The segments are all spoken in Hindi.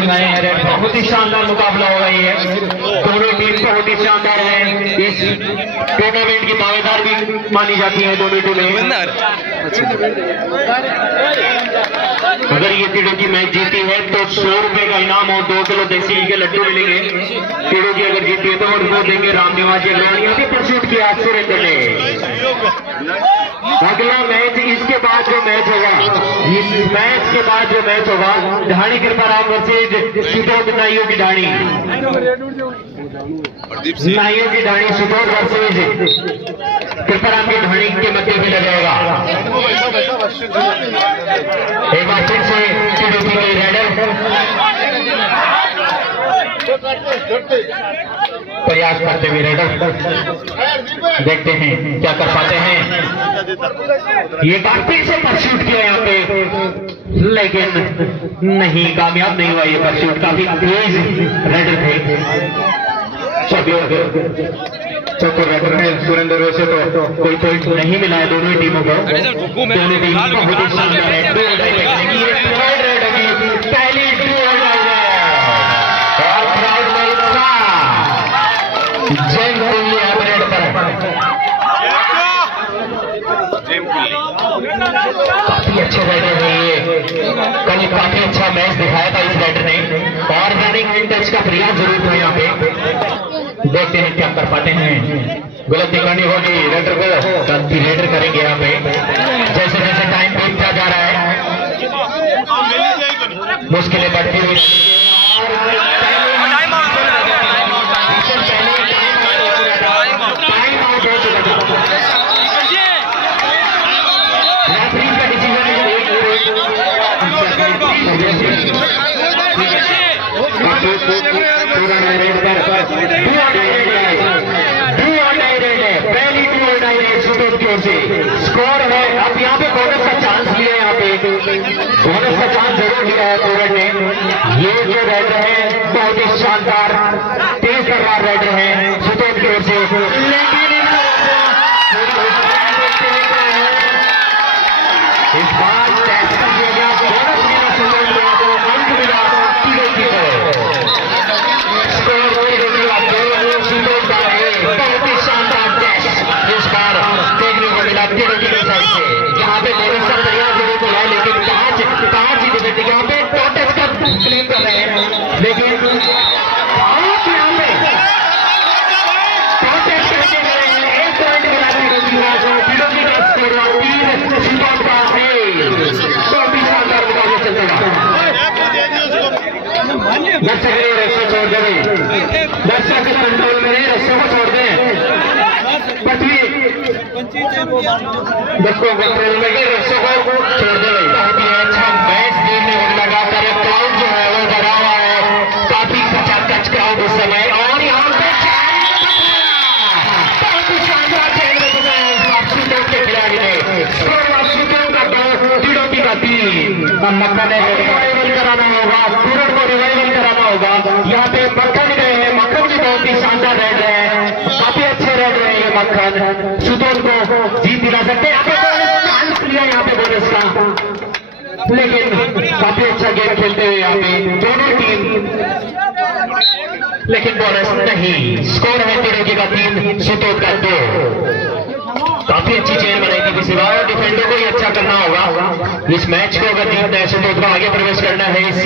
चुका है। बहुत ही शानदार मुकाबला होगा ये, दोनों टीम बहुत ही शानदार है। इस टूर्नामेंट की दावेदार भी मानी जाती है दोनों टीमें। अगर ये तीड़ों की मैच जीती है तो 100 रुपए का इनाम और 2 किलो देसी के लड्डू मिलेंगे। तीड़ों की अगर जीती है तो और वो देंगे रामनिवास अग्रवाल। यहाँ पे परसूट किया सुरेंद्र ने। अगला मैच, इसके बाद जो मैच होगा, इस मैच के बाद जो मैच होगा, ढाणी कृपाराम वर्सेज सुबोध नाइयों की ढाणी। नाइयों की ढाणी सुबोध वर्सेज कृपाराम की ढाणी के मध्य में लगाएगा। एक बार फिर से रेडर प्रयास करते हुए रेडर, देखते हैं क्या कर पाते हैं। ये बार फिर से परसूट किया यहाँ पे, लेकिन नहीं, कामयाब नहीं हुआ ये परसूट। काफी तेज रेडर थे। चौको रेडर है सुरेंद्र वैसे तो कोई पॉइंट नहीं मिला है दोनों टीमों को। दोनों टीम बहुत ही शानदार है। पहली काफी अच्छे राइडर है ये। कल काफी अच्छा मैच दिखाया था इस राइडर ने, और रनिंग एंड टच का प्रयास जरूर था यहाँ पे। देखते हैं क्या कर पाते हैं। गलत दिखानी होगी रेडर को, गलती रेडर करेंगे यहाँ पे। जैसे जैसे टाइम बीतता जा रहा है, मुश्किलें बढ़ती हुई। स्कोर है। अब यहाँ पे बोनस का चांस लिया है, यहाँ पे बोनस का चांस जरूर लिया है फोरवर्ड ने। ये जो राइडर है बहुत ही शानदार तेज तर्रार राइडर है सुतोद की ओर से, लेकिन इस बार टेस्ट किया गया, बोनस मिला सुतोद को, अंक मिला तीनों की तरफ। स्कोर सुतोद का बहुत ही शानदार टेस्ट इस बार देखने को मिला तीनों की साइड से। यहाँ पे बोनस का प्रयास जरूर है, लेकिन पांच ही डिफेंडिंग यहाँ पे टॉटेस का क्लेम कर रहे हैं, लेकिन यहाँ पे टॉटेस करके गए हैं। 1 पॉइंट मिला तीनों की का स्कोर 3 सुबोध का है। काफी शानदार मुकाबला चलता है। दर्शक रस्से छोड़ दे, दर्शक कंट्रोल में नहीं, रस्सों को छोड़ दें। पृथ्वी देखो कंट्रोल में गए, रस्सों को छोड़ दे। काफी अच्छा मैच देखने को लगा। क्राउड जो है वो भरा हुआ है, काफी खचाखच क्राउड उस समय। और यहाँ पे काफी शानदार चैन में सुतोद के खिलाड़ी ने सुतोद का 2, तीड़ों की का 3। मक्खन ने रिवाइवल कराना होगा, पूरन को रिवाइवल कराना होगा। यहाँ पे मक्खन गए हैं, मक्खन भी बहुत ही शानदार रेड है, काफी अच्छे रेड रहे हैं मक्खन। सुतोद को जीत दिला सकते हैं। यहाँ पे चांस लिया यहाँ पे बोनस का, लेकिन काफी अच्छा गेम खेलते हुए यहाँ पे दोनों टीम, लेकिन बोनस नहीं। स्कोर है तीड़ों की का 3, सुतोद का 2। काफी अच्छी चेन बनाई थी किसी बार। डिफेंडर को ही अच्छा करना होगा इस मैच को। अगर जीतना है सुतोद को, आगे प्रवेश करना है, इस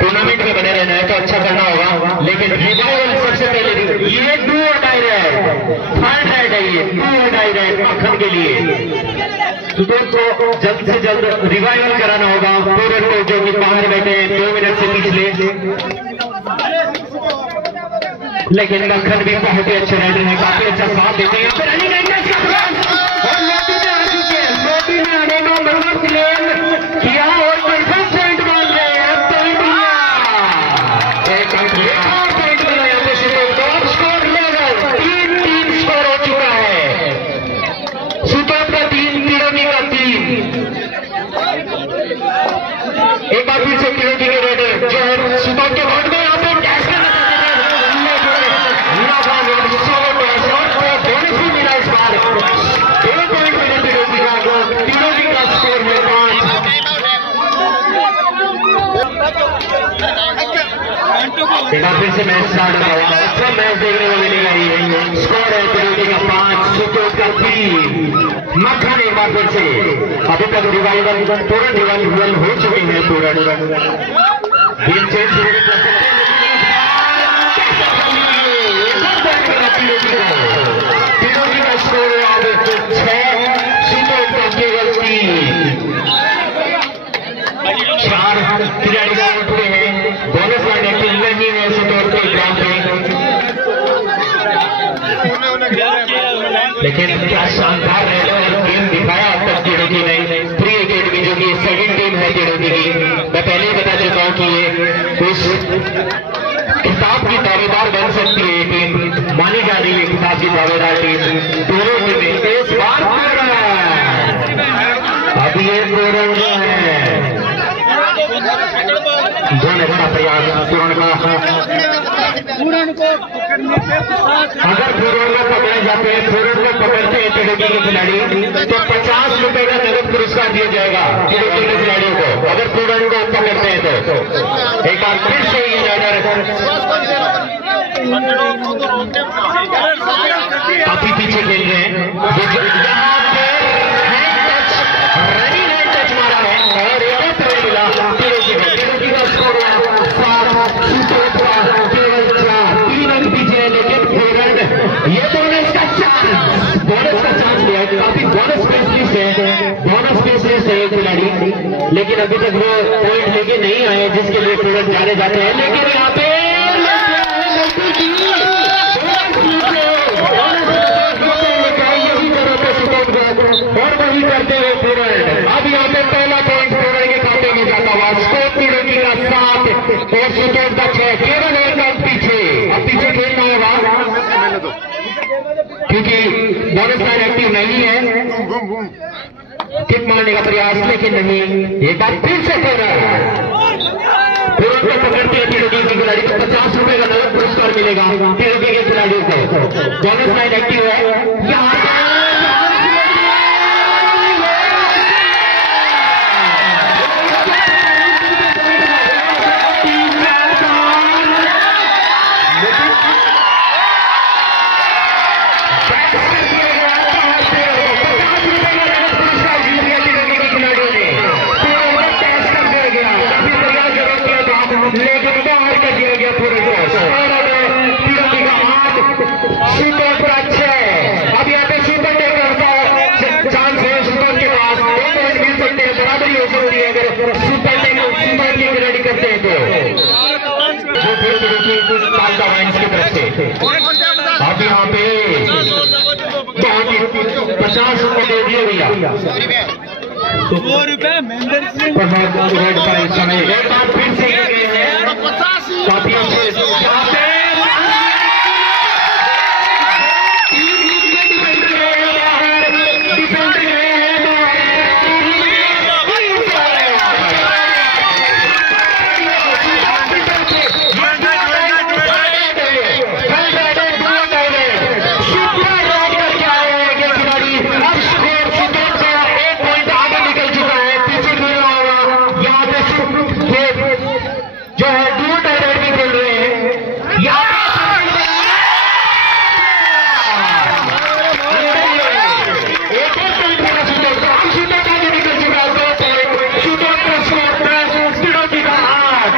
टूर्नामेंट में बने रहना है तो अच्छा करना होगा। लेकिन रिवाइवल सबसे पहले, ये 2 डाई रेड, थर्ड राइड है ये, 2 डाई रेड मक्खन के लिए। सुतोद को जल्द से जल्द रिवाइवल कराना होगा पूरन को, जो कि बाहर बैठे हैं 2 मिनट से पिछले। लेकिन मक्खन भी बहुत ही अच्छे राइडर है, काफी अच्छा साथ देते हैं। यहाँ पे रनिंग और मोदी ने आ चुके हैं, मोदी ने आने का मतलब क्लेम किया और परफेक्ट पॉइंट मान रहे हैं। पॉइंट मिला, एक पॉइंट मिला यहाँ पे सुतोद को। स्कोर लेवल 3-3 स्कोर हो चुका है। सुतोद का 3, तीड़ों का 3। एक बार फिर से तीड़ों के रेडर जो है सुतोद के वोट में यहाँ पे डैश करना स्कोर है 5। बार फिर से मैच स्टार्ट हो गया। अच्छा मैच देखने को मिलेगा ही। स्कोर है तिरुपति का 5, सुतोत का 3। मक्खन एक बार फिर से अभी तक रिवाइवल पूर्ण रिवाइवल हो चुके हैं। पूर्ण गेम चेंज तिरुपति का स्कोर है अब 6, सुतोत का केवल 3। 4 खिलाड़ी आउट हुए हैं। बोनस लाइन एक्टिव नहीं है सुतोत के ग्राउंड पे, लेकिन क्या शानदार गेम दिखाया अब तक तिरुपति ने। प्री एकेडमी जो कि सेकंड टीम है तिरुपति की, मैं पहले ही बता चुका हूं कि ये उस खिताब की दावेदार बन सकती है। ये टीम मानी जा रही है खिताब की दावेदार टीम। दोनों टीमें इस बार अब ये पूर्ण है जोने का प्रयास पूर्ण का। अगर पूर्ण को पकड़े जाते हैं, पूर्ण को पकड़ते हैं तिरुपति के खिलाड़ी तो 50 रुपए का नगद पुरस्कार दिया जाएगा तिरुपति के खिलाड़ियों को, अगर पूर्ण को पकड़ते हैं तो। एक बार फिर से ये राइडर काफी पीछे खेल रहे हैं। यहाँ पे रनिंग हैंड टच मारा है और एक मिला तिरुपति का स्कोर 7, सुतोत का केवल 4। 3 अंक पीछे है, लेकिन पूर्ण ये बोनस का चांस लिया है। काफी बोनस स्पेशलिस्ट है ये खिलाड़ी, लेकिन अभी तक वो पॉइंट लेके नहीं आए जिसके लिए पूर्ण जाने जाते हैं। लेकिन यहाँ पे और वही करते हुए पूर्ण। अब यहाँ पे पहला पॉइंट पूर्ण के खाते में जाता हुआ। स्कोर तिरुपति का 7 और सुतोत का 6, केवल 1 अंक पीछे। अब पीछे खेलना होगा क्योंकि बोनस लाइन एक्टिव नहीं है। किक मारने का प्रयास लेकिन नहीं। एक बार फिर से पूर्ण को पकड़ते हैं तिरुपति के खिलाड़ी को 50 रुपए का नगद पुरस्कार मिलेगा तिरुपति के खिलाड़ियों को। बोनस लाइन एक्टिव है। यहाँ लेकिन बाहर कर दिया गया पूर्ण को। तिरुपति का 8, सुतोत का 6। अब यहाँ पे सुपर टेकर का चांस है सुतोत के पास। 2 पॉइंट मिल सकते हैं, बराबरी हो सकती है अगर सुपर टेकर रेडी करते हैं तो। जो फिर तिरुपति पाल्टा वाइन्स की तरफ से अब यहाँ पे बहुत ही 50 रुपए दे दिए भैया। 100 रुपए मेंबर से समय फिर से गए हैं काफी अच्छे। जो है डू टाइगर भी खेल रहे हैं यहाँ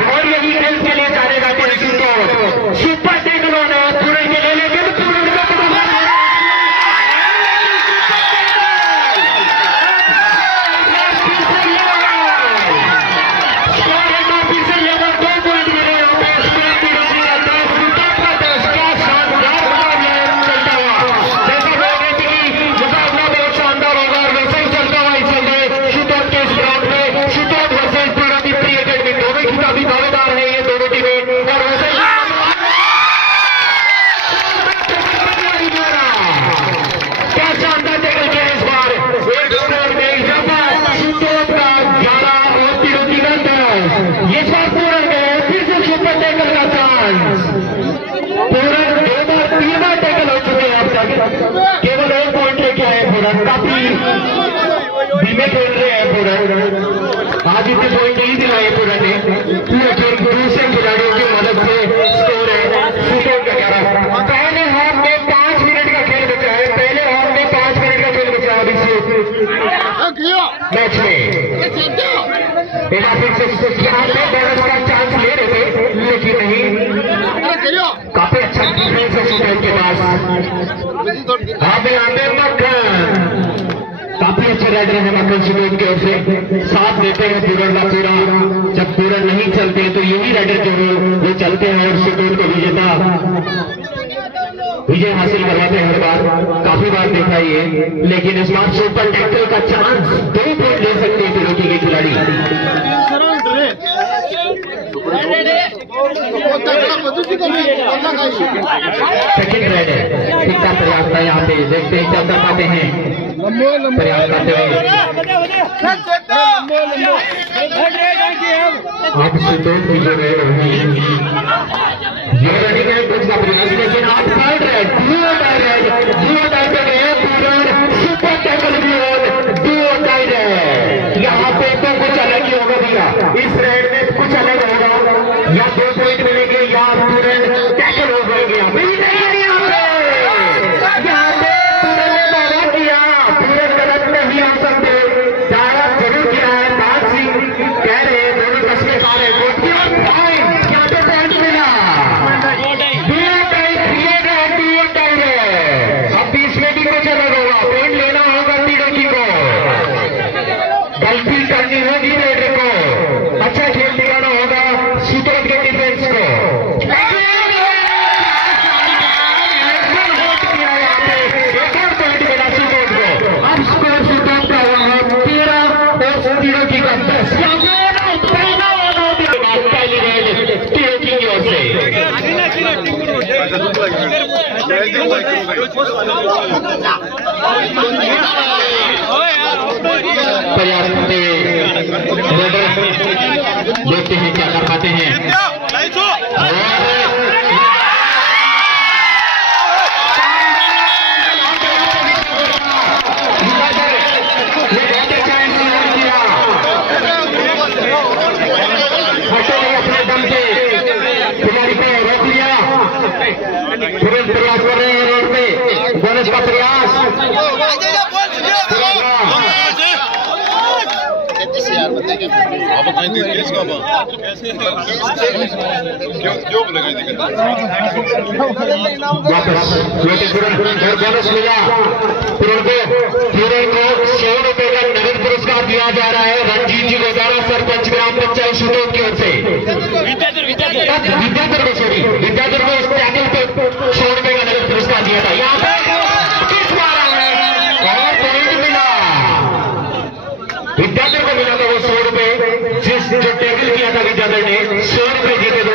और यही खेल के लिए जाने जाते हैं सुपर टेकलों ने पूरे के लिए, लेकिन पूरे केवल 1 पॉइंट लेके आए पूरन, काफी धीमे खेल रहे हैं पूरन। आज इतने पॉइंट नहीं दिलाए पूरन ने, पूरे दूसरे खिलाड़ियों की मदद से स्कोर एक बार फिर से यहाँ पे बोनस का चांस ले रहे थे लेकिन नहीं, काफी अच्छा डिफेंस है सुदोत के पास। अब यहाँ पे मक्खन, काफी अच्छे राइडर है मक्खन सुदोत की ओर से, साथ देते हैं पूरण का पूरा। जब पूरण नहीं चलते तो यही राइडर जो है वो चलते हैं और सुदोत को विजय हासिल करवाते हैं हर बार। काफी बार देखा ये, लेकिन इस बार सुपर टैकल का चांस 2 पॉइंट ले सकते हैं तिरुकी के खिलाड़ी। सेकंड राइड है, कितना प्रयास था यहाँ पे, देखते हैं चल कर पाते हैं प्रयास करते हुए। आप सुदोत की जो रेड होगी ये रनिंग है कुछ का प्रयास, लेकिन आप साइड रेड दुओ टाइड पे गए पूरण सुपर टैकल भी और दुओ टाइड है। यहाँ पे तो कुछ अलग ही होगा भैया, इस रेड में कुछ अलग होगा, या 2 पॉइंट मिलेंगे या पूरण टैकल हो जाएंगे। यहाँ पे पूरण ने दावा किया, पूरण गलत नहीं आ सकते, दावा जरूर किया है। ताज सिंह कह रहे हैं दोनों कस्में खा रहे पॉइंट, यहाँ पे पॉइंट मिला। अब 20 में भी कुछ अलग होगा, पॉइंट लेना होगा तिरुकी को, गलती करनी होगी रेडर को, अच्छा खेल दिखाना होगा सुदोत के डिफेंस को। अब स्कोर सुदोत का हुआ है 13 और तिरुकी का 10। पहली रेड तिरुकी की ओर से प्रयास करते हुए देखते हैं क्या कर पाते हैं। अपने दम से खिलाड़ी को रोक लिया, तुरंत प्रयास कर रहे हैं रोड पे, बोनस का प्रयास। वापस लेकिन बोनस मिला पूरण को 100 रुपए का नगद पुरस्कार दिया जा रहा है रणजीत जी गोदारा सरपंच ग्राम पंचायत सुदोत की ओर से। विद्याधर को सॉरी विद्याधर को इस टैकल पे 100 रुपए का नगद पुरस्कार दिया था। यहाँ पे किस बार है और पॉइंट मिला, विद्याधर को मिला था वो 100 रुपए, जिस जो टैकल किया था विद्याधर ने 100 रुपए जीते थे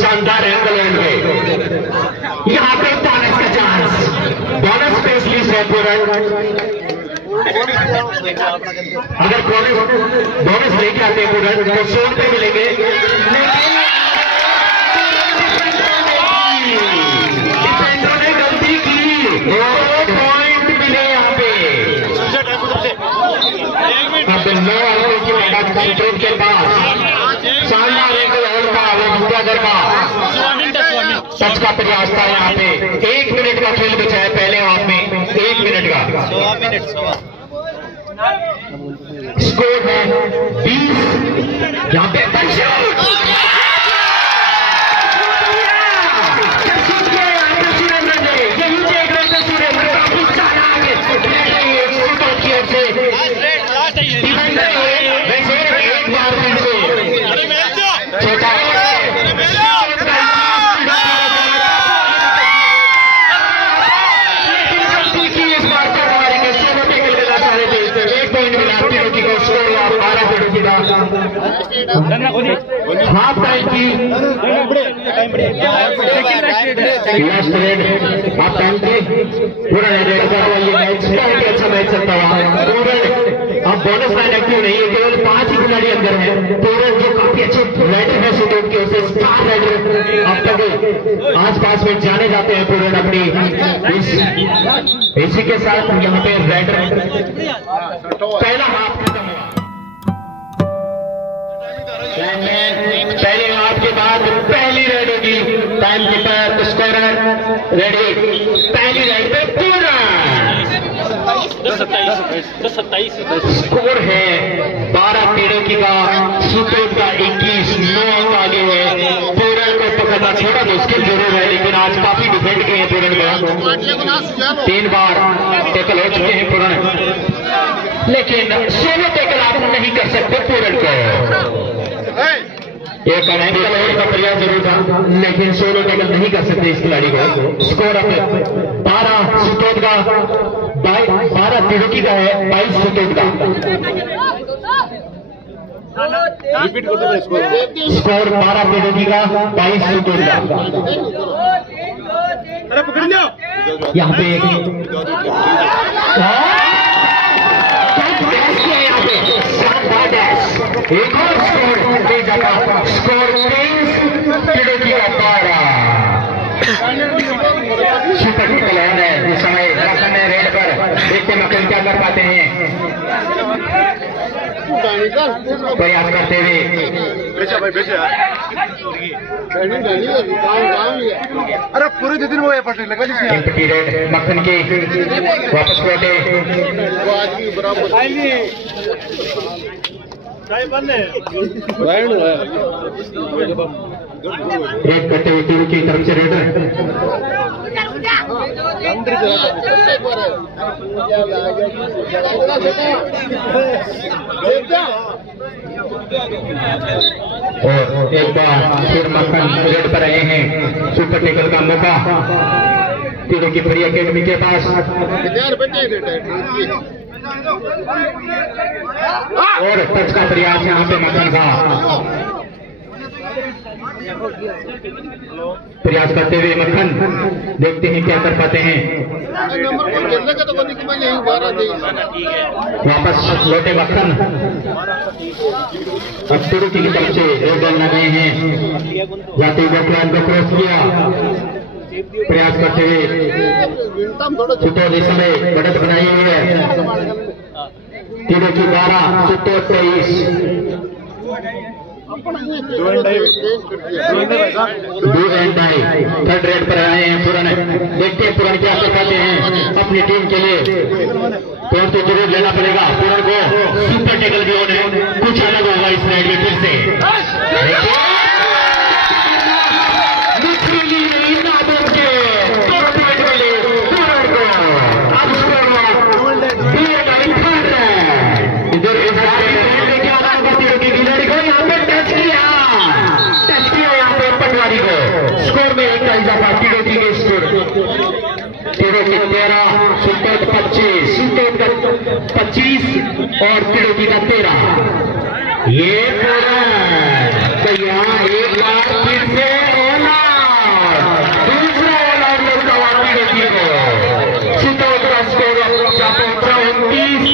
शानदार एंगल में। यहाँ पे बोनस का चांस, बोनस स्पेशलिस्ट है पूरण, अगर बोनस लेके आते हैं पूरण तो 100 रुपए मिलेंगे। डिफेंडर ने गलती की और पॉइंट मिले यहाँ पे। अब 9 अंकों की मेहनत सुदोत के पास, शानदार एक और था वो विद्याधर का सच का प्रयास था। यहाँ पे 1 मिनट का खेल बचा है पहले हाफ में, 1 मिनट का स्कोर है 20। यहाँ पे एक बार फिर से छोटा हाफ टाइम की लास्ट रेड हाफ टाइम की पूरा ये मैच बहुत अच्छा मैच चलता हुआ। अब बोनस लाइन एक्टिव नहीं है, केवल 5 ही खिलाड़ी अंदर है। पूरन जो काफी अच्छे राइडर है सुदोत के, उसे स्टार राइडर अब तक आसपास में जाने जाते हैं पूरन अपनी इसी के साथ यहाँ पे राइडर पहला हाफ पहले हाफ के बाद पहली राइड होगी। टाइम कीपर स्कोरर रेडी, पहली राइड पे पूरा 27 स्कोर है 12 तिरुकी का आज काफी डिफेंड किए हैं पूरन को, 3 बार टैकल हो चुके हैं पूरन, लेकिन सोलो टैकल आप नहीं कर सकते पूरन को। एक एंकल होने का प्रयास जरूर था, लेकिन सोलो टैकल नहीं कर सकते इस खिलाड़ी को। स्कोर अब 12 सुतोद का, 12 तिरुकी का है, 22 सुतोद का। रिपीट करते हैं स्कोर 12 तिरुकी का, 22 सुतोद का। अरे पकड़ जाओ यहाँ पे एक और स्कोर दे जाता, स्कोर 23 तिरुकी का 12। सुपर टैकल है इस समय मक्खन है रेड पर, देखते मक्खन क्या कर पाते हैं प्रयास करते हुए। अरे पूरे दिन वो पटरी लगा जिसमें मक्खन की वापस लौटे। रेड करते हुए टीम की तरफ से रेडर और एक बार फिर मक्खन रेड पर आए हैं। सुपर टैकल का मौका तीनों की प्रिय अकेडमी के पास, और टच का प्रयास यहाँ पे मक्खन का प्रयास करते हुए मक्खन, देखते हैं क्या कर पाते हैं। वापस लौटे मक्खन, अब तिरुकी की तरफ से 2 बॉल लगाए हैं, जाते हुए प्लान को क्रॉस किया, प्रयास करते हुए सुतोद इस समय बढ़त बनाई हुई है। तिरुकी 12 सुतोद 23। 2 एंड डाई थर्ड रेड पर आए हैं पूरन। देखते हैं पूरन क्या करते हैं अपनी टीम के लिए। पॉइंट तो जरूर लेना पड़ेगा पूरन को। सुपर टैकल भी होने कुछ अलग होगा इस राइड में फिर से। स्कोर में एक का इजाफा तिरुकी के स्कोर 13 सुतोद 25, सुतोद का 25 और तिरुकी का 13। ये तो यहाँ एक बार फिर से दूसरा ओवर लगता हुआ तिरुकी को। सुतोद का स्कोर 29।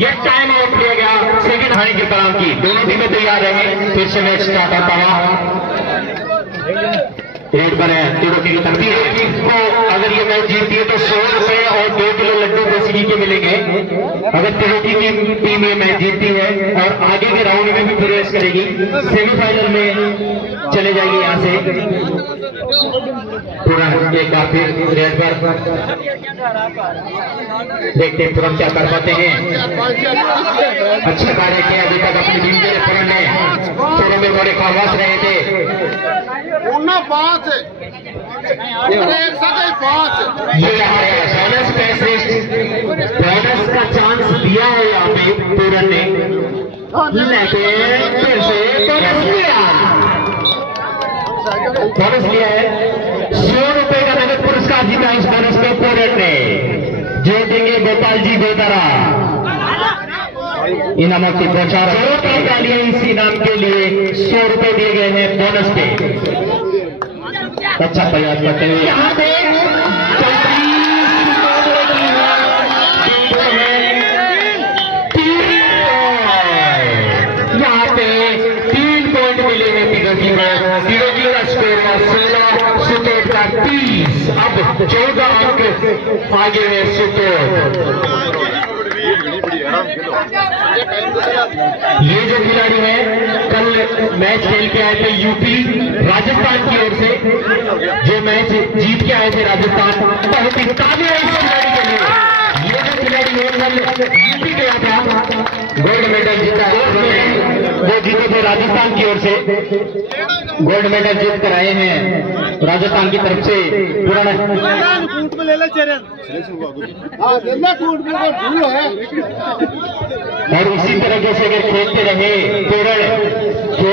ये टाइम आउट किया गया सेकंड हानि के तरह की। दोनों टीमें तैयार रहे, फिर से मैच स्टार्ट होता हुआ। रेड पर है तिरुकी की तरफ को, अगर ये मैच जीतती है तो 100 रुपए और 2 किलो लड्डू बेसिकी के मिलेंगे। अगर तिरुकी की टीम ये मैच जीतती है और आगे के राउंड में भी प्रवेश करेगी, सेमीफाइनल में चले जाएगी यहाँ से। पूरा एक बार फिर रेड पर देखते हैं पूरा क्या कर पाते हैं। अच्छा कार्य किया अभी तक अपनी टीम के लिए पूरा ने शुरू में बड़े खास रहे थे। 5 ये बोनस पैसे, बोनस का चांस दिया है यहाँ पे पूरन ने, लेकिन फिर से बोनस लिया है। 100 रुपए का नगद पुरस्कार जीता इस बोनस को पूरन ने। जो देंगे गोपाल जी गोदारा इनामों की पहुंचा लिए इस इनाम के लिए 100 रुपए दिए गए हैं बोनस के। अच्छा प्रयास करते हुए यहाँ पे यहाँ पे 3 पॉइंट मिले हैं तिरुकी को। तिरुकी का स्कोर 16, सुतोद का 30। अब 14 अंक आगे है सुतोद। ये जो खिलाड़ी है कल मैच खेल के आए थे यूपी राजस्थान की ओर से, जो मैच जीत के आए थे राजस्थान, बहुत ही तालियां इस खिलाड़ी के लिए। ये जो खिलाड़ी है कल यूपी गया था, गोल्ड मेडल जीता, वो जीते थे राजस्थान की ओर से। गोल्ड मेडल जीत कर आए हैं राजस्थान की तरफ से पूर्ण। और इसी तरीके से अगर खेलते रहे पूर्ण तो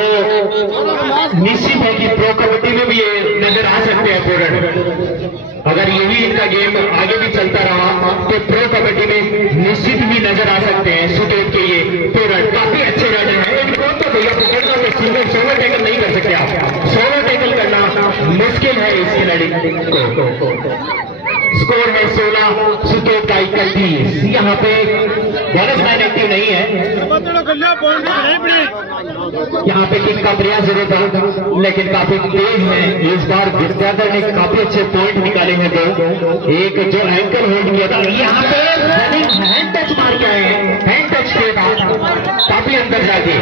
निश्चित है कि प्रो कबड्डी में भी ये नजर आ सकते हैं पूर्ण। अगर यही इनका गेम आगे भी चलता रहा तो प्रो कबड्डी में निश्चित भी नजर आ सकते हैं सुतोद के ये पूर्ण। काफी अच्छे राइडर हैं इनको तो भैया पकड़ना तो सिंगल सोलो टैकल नहीं कर सकते आप, सोलो टैकल करना मुश्किल है इस खिलाड़ी को। स्कोर है 16 सुतोद का 31। यहाँ पे बोनस लाइन एक्टिव नहीं है, यहाँ पे किक का प्रयास जरूर था लेकिन काफी तेज है इस बार। विद्याधर ने काफी अच्छे पॉइंट निकाले हैं दो। एक जो एंकल होल्ड किया था यहाँ पे रनिंग हैंड टच मार के आए हैं, हैंड टच किया था काफी अंदर जाके।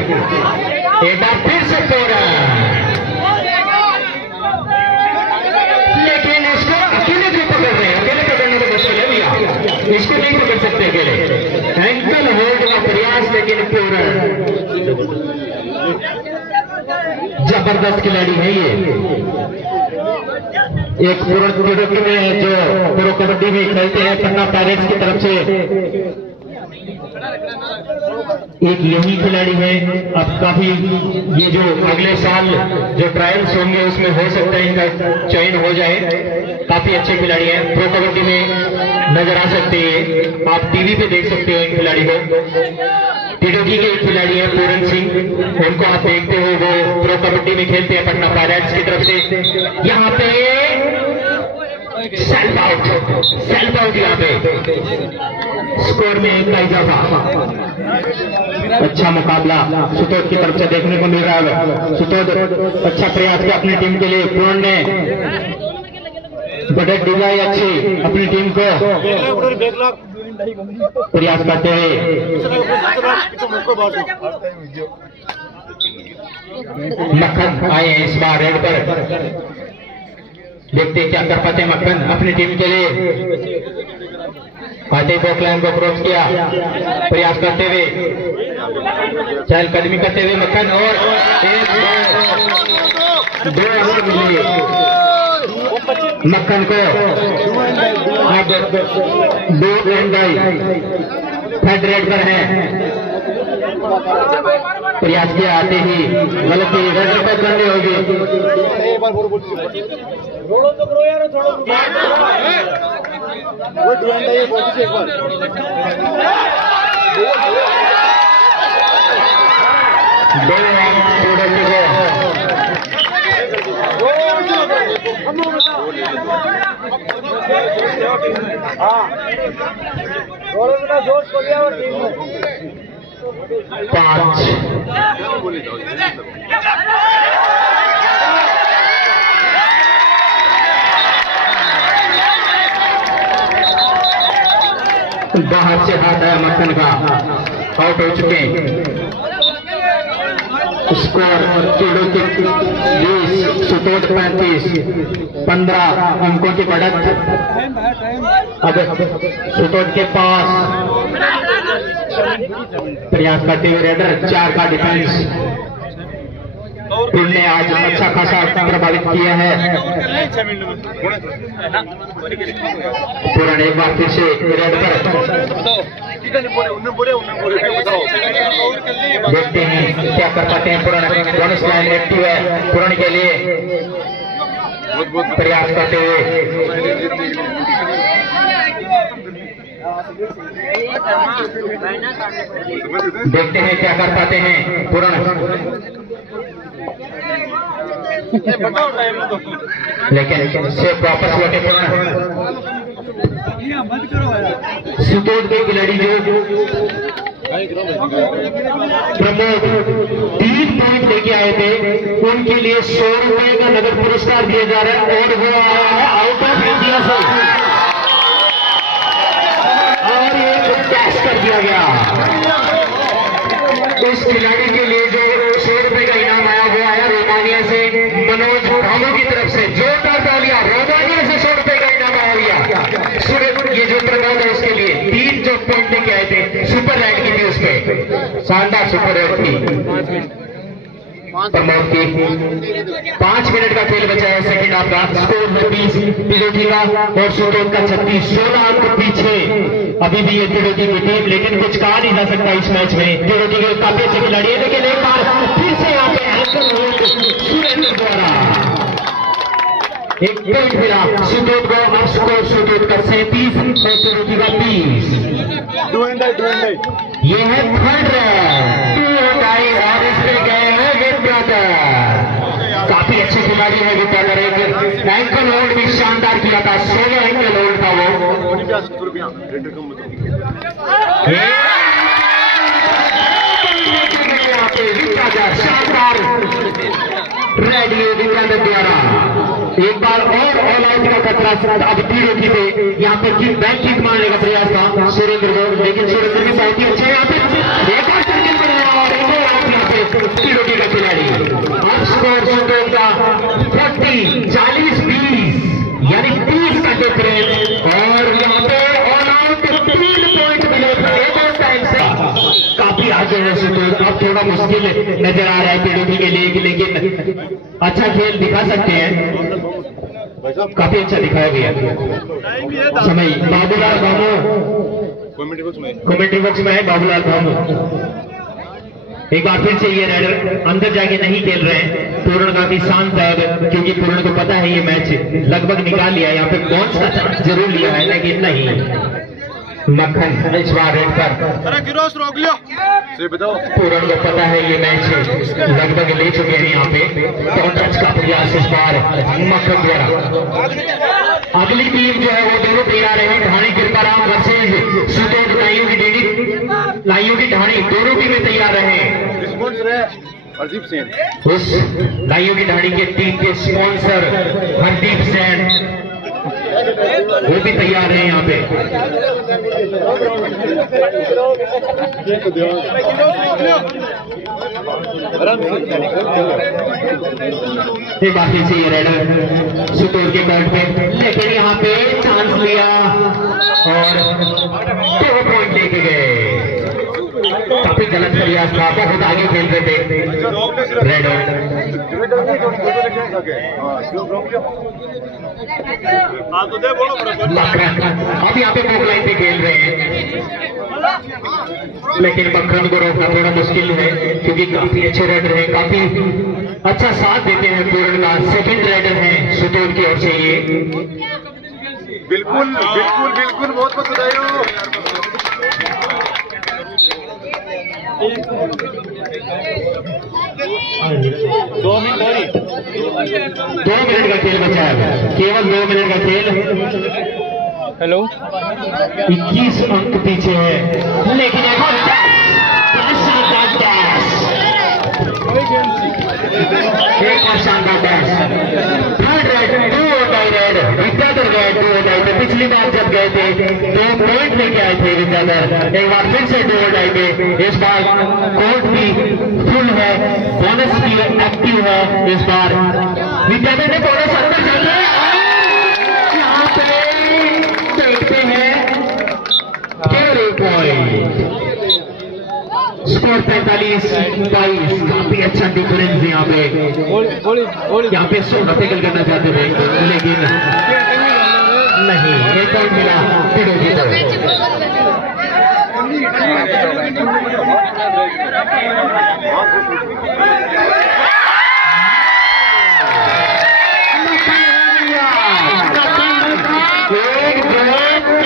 एक बार फिर से लेकिन इसको अकेले क्यों पकड़ रहे हैं? अकेले पकड़ने तो मुश्किल है भैया, इसको नहीं पकड़ सकते अकेले। एंकल होल्ड का प्रयास लेकिन पूरा जबरदस्त खिलाड़ी है ये। एक प्रो कबड्डी में जो प्रो कबड्डी में खेलते हैं पन्ना पायरेट्स की तरफ से एक यही खिलाड़ी है। अब काफी ये जो अगले साल जो ट्रायल्स होंगे उसमें हो सकता है इनका चयन हो जाए। काफी अच्छे खिलाड़ी हैं, प्रो कबड्डी में नजर आ सकते हैं, आप टीवी पे देख सकते हो इन खिलाड़ी को। टिडोकी के एक खिलाड़ी हैं पूरन सिंह, उनको आप देखते हो वो प्रो कबड्डी में खेलते हैं पटना पायरेट्स की तरफ से। यहाँ पे सेल्फ आउट यहाँ पे स्कोर में 1 का इजाफा। अच्छा मुकाबला सुतोद की तरफ से देखने को मिल रहा है। सुतोद अच्छा प्रयास किया अपनी टीम के लिए, पूर्ण ने बढ़त दिलाई अच्छी अपनी टीम को प्रयास करते हुए। मक्खन आए हैं इस बार रेड पर, देखते क्या कर पाते हैं मक्खन अपनी टीम के लिए। आते पोकलाइन को क्रॉस किया प्रयास करते हुए, चहलकदमी करते हुए मक्खन और 2 अंक मिले मक्खन को। अब 2 थर्ड रेड पर है, प्रयास किया आते ही गलती रेड पर करनी होगी। जोश को लिया और 5 बाहर से हाथ आया मक्खन का, आउट हो चुके। स्कोर 20 सुतोद 35, 15 अंकों की बढ़त। अब सुतोद के पास प्रयास करते हुए रेडर 4 का डिफेंस। टीम ने आज अच्छा खासा प्रभावित किया है। पूर्ण एक बार फिर से रेड पर देखते हैं क्या कर पाते हैं। पूर्ण बोनस लाइन एक्टिव है पूर्ण के लिए, प्रयास करते हुए। देखते हैं क्या कर पाते हैं पूर्ण, लेकिन सिर्फ वापस लौटे पूर्ण। सुतोद के खिलाड़ी जो प्रमोद 3 पॉइंट लेके आए थे उनके लिए 100 रुपए का नगद पुरस्कार दिया जा रहा है और वो आया है आउट ऑफ इंडिया से और ये कैश कर दिया गया। उस खिलाड़ी के लिए जो 100 रुपए का इनाम आया वो आया रोमानिया से मनोज रामू की तरफ से। जोरदार तालियां, रोमानिया से 100 रुपए का इनाम आया भैया। ये जो प्रमोद है उसके लिए 3 जो पॉइंट लेके आए थे, सुपर राइड की थी उसमें, शानदार सुपर राइड थी। प्रमोद की 5 मिनट का खेल बचा है सेकंड हाफ का। स्कोर है 20 तिलोकी का और सुतोद का 36। 16 अंक पीछे अभी भी ये तिलोकी की टीम, लेकिन कुछ कहा नहीं जा सकता इस मैच में। तिलोकी के काफी अच्छे खिलाड़ी है, लेकिन एक बार फिर से यहाँ पे एंकर होल्ड सुरेंद्र द्वारा एक पॉइंट मिला सुतोद को। अब स्कोर सुतोद का 37 और तिलोकी का 20। ये है थर्ड राउंड 2 टाई और इसमें गए हैं विद्याधर। काफी अच्छे खिलाड़ी है विद्याधर। एक एंकल होल्ड भी शानदार किया था, 16 एंकल होल्ड था वो। विद्याधर शानदार रेडियो विद्याधर द्वारा एक बार और ऑल आउट का खतरा। अब तिलोकी पे यहाँ पे किक बैक किक मारने का प्रयास था सुरेंद्र को, लेकिन सुरेंद्र भी बहुत ही अच्छे यहाँ पे एक और सर्किल बनाया और एक और आउट यहाँ पे तिलोकी का खिलाड़ी। अब स्कोर सुतोद का 40-20 यानी 30 का डिफरेंस और यहाँ पे ऑल आउट 3 पॉइंट मिले थे एक और टाइम से। काफी आगे है सुतोद। अब थोड़ा मुश्किल नजर आ रहा है तिलोकी के लिए, लेकिन अच्छा खेल दिखा सकते हैं, काफी अच्छा दिखाया गया। समय बाबूलाल भामो कमेंट्री बॉक्स में है। बाबूलाल भामो एक बार फिर से ये राइडर अंदर जाके नहीं खेल रहे हैं। पूर्ण काफी शांत है, क्योंकि पूर्ण को पता है ये मैच लगभग निकाल लिया है। यहाँ पे कौन सा चांस जरूर लिया है, लेकिन नहीं। मक्खन इस बार रेड पर पूर्ण को पता है ये मैच लगभग ले चुके हैं। यहाँ पे तो टच का प्रयास इस बार मक्खन द्वारा। अगली टीम जो है वो दोनों तैयार है, ढाणी कृपाराम वर्सेज सुतोद लाइयों की ढाणी। दोनों टीमें तैयार रहे। हरदीप सेन उस लाइयों की ढाणी के टीम के स्पॉन्सर हरदीप सेन वो भी तैयार है यहाँ पे। एक बार फिर से ये राइडर सुतोद के बैट पे, लेकिन यहाँ पे चांस लिया और 2 पॉइंट लेके गए। काफी गलत प्रयास था, बहुत आगे खेल रहे थे रेडर। अब यहाँ पे मोगलाई पे खेल रहे हैं, लेकिन मक्खन को रोकना थोड़ा मुश्किल है, क्योंकि काफी अच्छे राइडर हैं, काफी अच्छा साथ देते हैं पूर्ण का। सेकंड राइडर हैं सुतोद की ओर से ये। बिल्कुल बिल्कुल बिल्कुल बहुत बधाई। 2 मिनट का खेल बचा है, केवल 2 मिनट का खेल। हेलो 21 अंक पीछे है, लेकिन एक और शानदार dash. Third ride 2 tie ride Vidyadhar गए 2 टाई पे। पिछली बार जब गए थे 2 पॉइंट लेके आए थे विद्याधर, एक बार फिर से 2 टाई पे। इस बार कोर्ट भी फुल है, बोनस भी एक्टिव है। इस बार विद्याधर ने बोनस अंदर चल रहे हैं, यहाँ पे देखते हैं केवल 1 पॉइंट। स्कोर 45-22, काफी अच्छा डिफरेंस यहाँ पे। यहाँ पे 100 टैकल करना चाहते थे, लेकिन नहीं, 1 पॉइंट मिला तिलोकी को।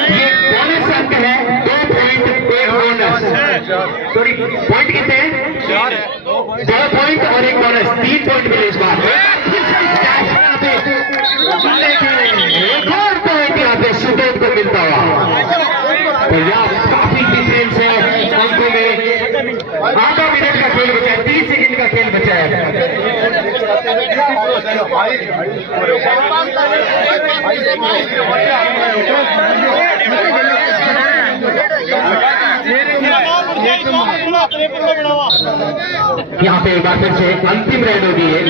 ये बोनस अंक है, 2 पॉइंट 1 बोनस। सॉरी पॉइंट कितने हैं? 2 पॉइंट और 1 बोनस, 3 पॉइंट मिले इस बार। एक और पॉइंट यहाँ पे सुतोद को मिलता हुआ, तो यहाँ काफी डिफरेंस है अंकों में। आधा मिनट का खेल बचा है, 30 सेकंड का खेल बचा है। यहाँ पे एक बार फिर से अंतिम राइड होगी और